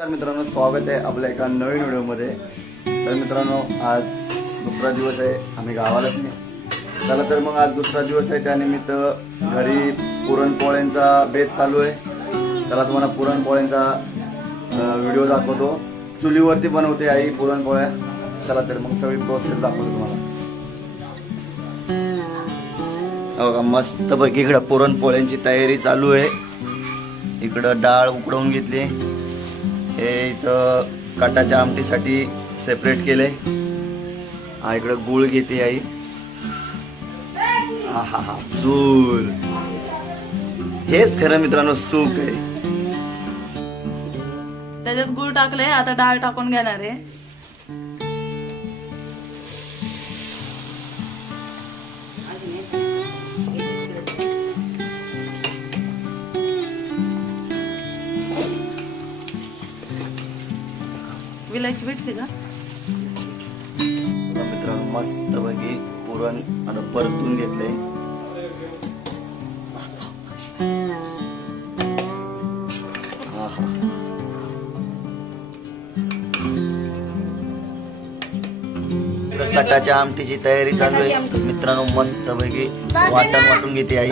तर मित्रांनो स्वागत आहे आपल्या एका नवीन व्हिडिओमध्ये। तर मित्रांनो आज दुसरा दिवस आहे, आम्ही गावालाच नाही। चला तर मग आज दुसरा दिवस आहे, त्यानिमित्त घरी पुरणपोळ्यांचा बेत चालू आहे। चला तुम्हाला पुरणपोळ्यांचा व्हिडिओ दाखवतो। चुलीवरती बनवते आई पुरणपोळ्या। चला तर मग सगळी प्रोसेस दाखवतो तुम्हाला। बघा मस्त पैकी इकडे पुरणपोळ्यांची तयारी चालू आहे। इकडं डाळ उकडवून घेतली, हे इथं काटाच्या आमटीसाठी सेपरेट केले। हा इकडे गुळ घेते आई। हा हा हा चूल, हेच खरं मित्रांनो सुख आहे। त्याच्यात गुळ टाकले, आता डाळ टाकून घेणार आहे। विलायची भेटली का मित्रांनो? मस्त पैकी पुरण आता परतून घेतले। कटाच्या आमटीची तयारी चालू आहे मित्रांनो। मस्त पैकी वाटून घेते आई।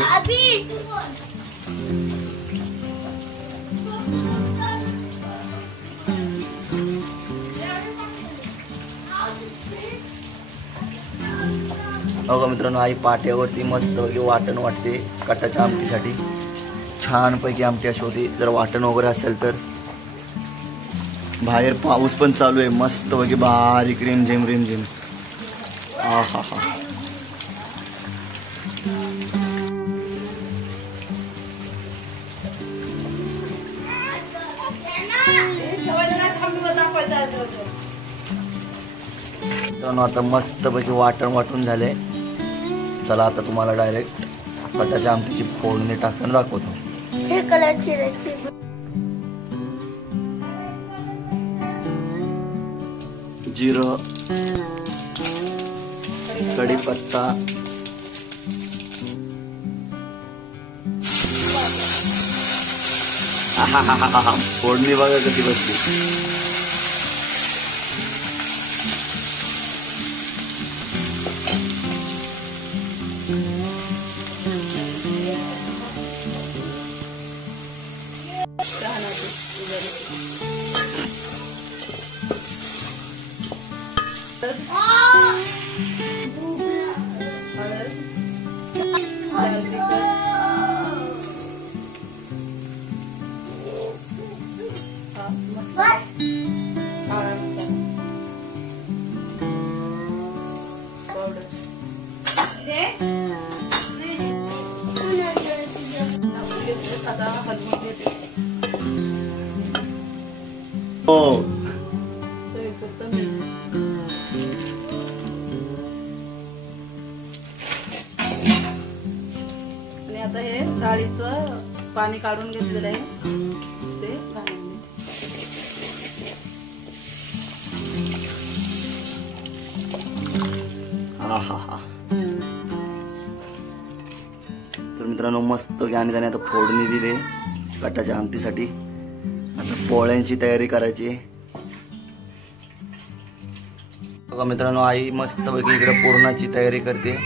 बघा मित्रांनो, आई पाट्यावरती मस्त पैकी वाटण वाटते कटाच्या आमटीसाठी। छान पैकी आमटी अशी होती। जर वाटण वगैरे असेल तर। बाहेर पाऊस पण चालू आहे, मस्त पैकी बारीक रिमझिम रिमझिम। हा हा हा आता मस्त पैकी वाटून झाले। चला आता तुम्हाला डायरेक्ट कटाच्या आमटीची फोडणी टाकून दाखवतो। हे कलरची रेसिपी जिरं, कढीपत्ता, फोडणी बघा कशी बसली। हो आणि आता हे डाळीचं पाणी काढून घेतलेलं आहे ते घालून घे। हा हा हा तर मित्रांनो मस्त आणि त्याने आता फोडणी दिली कटाच्या आमटीसाठी। आता पोळ्यांची तयारी करायची। बघा मित्रांनो, आई मस्त पैकी इकडे पुरणाची तयारी करते।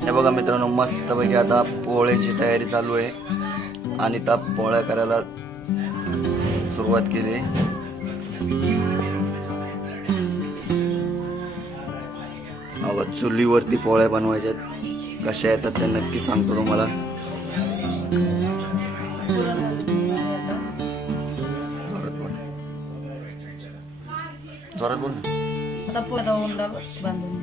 हे बघा मित्रांनो, मस्त पैकी आता पोळ्याची तयारी चालू आहे आणि त्या पोळ्या करायला सुरुवात केली। चुलीवरती पोळ्या बनवायच्यात, कशा येतात ते नक्की सांगतो तुम्हाला। जोरात बोल ना। आता पोळ्या उंडा बांधून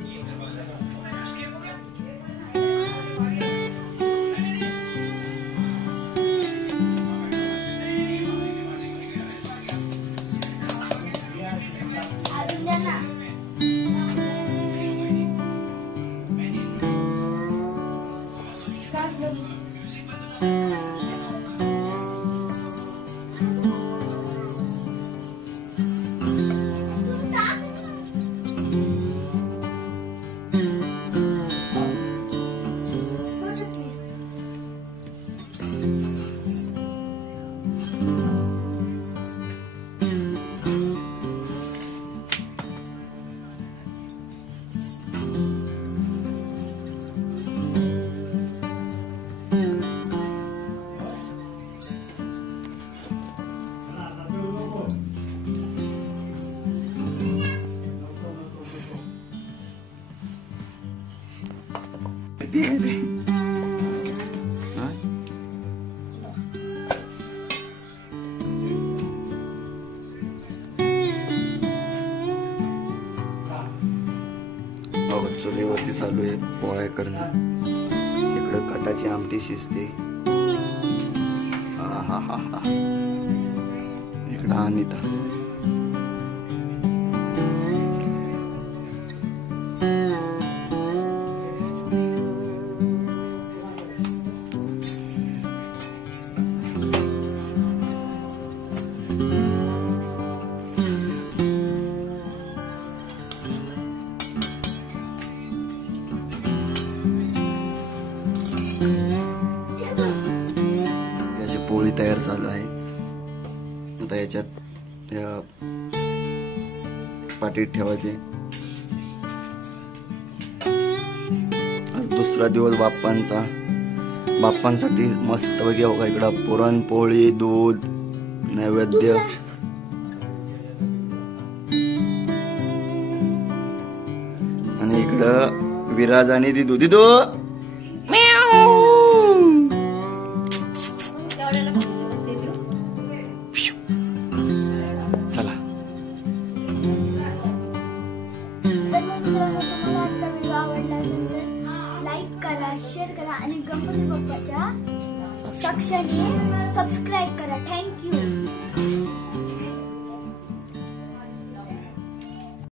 हा? चुलीवरती चालू आहे पोळ्या करणं. इकडं कटाची आमटी शिजते. हा हा हा. इकडं अनिता. याची पोळी तयार झाली आहे. आता याच्यात या पाटीत ठेवायचे. आज दुसरा दिवस बाप्पांसाठी मस्त बघा. इकडं पुरणपोळी, दूध, नैवेद्य. आणि इकडं विराज आणि दिदू. चला लाईक करा, शेअर करा आणि गणपती बाप्पाच्या सबस्क्राईब करा. थँक्यू.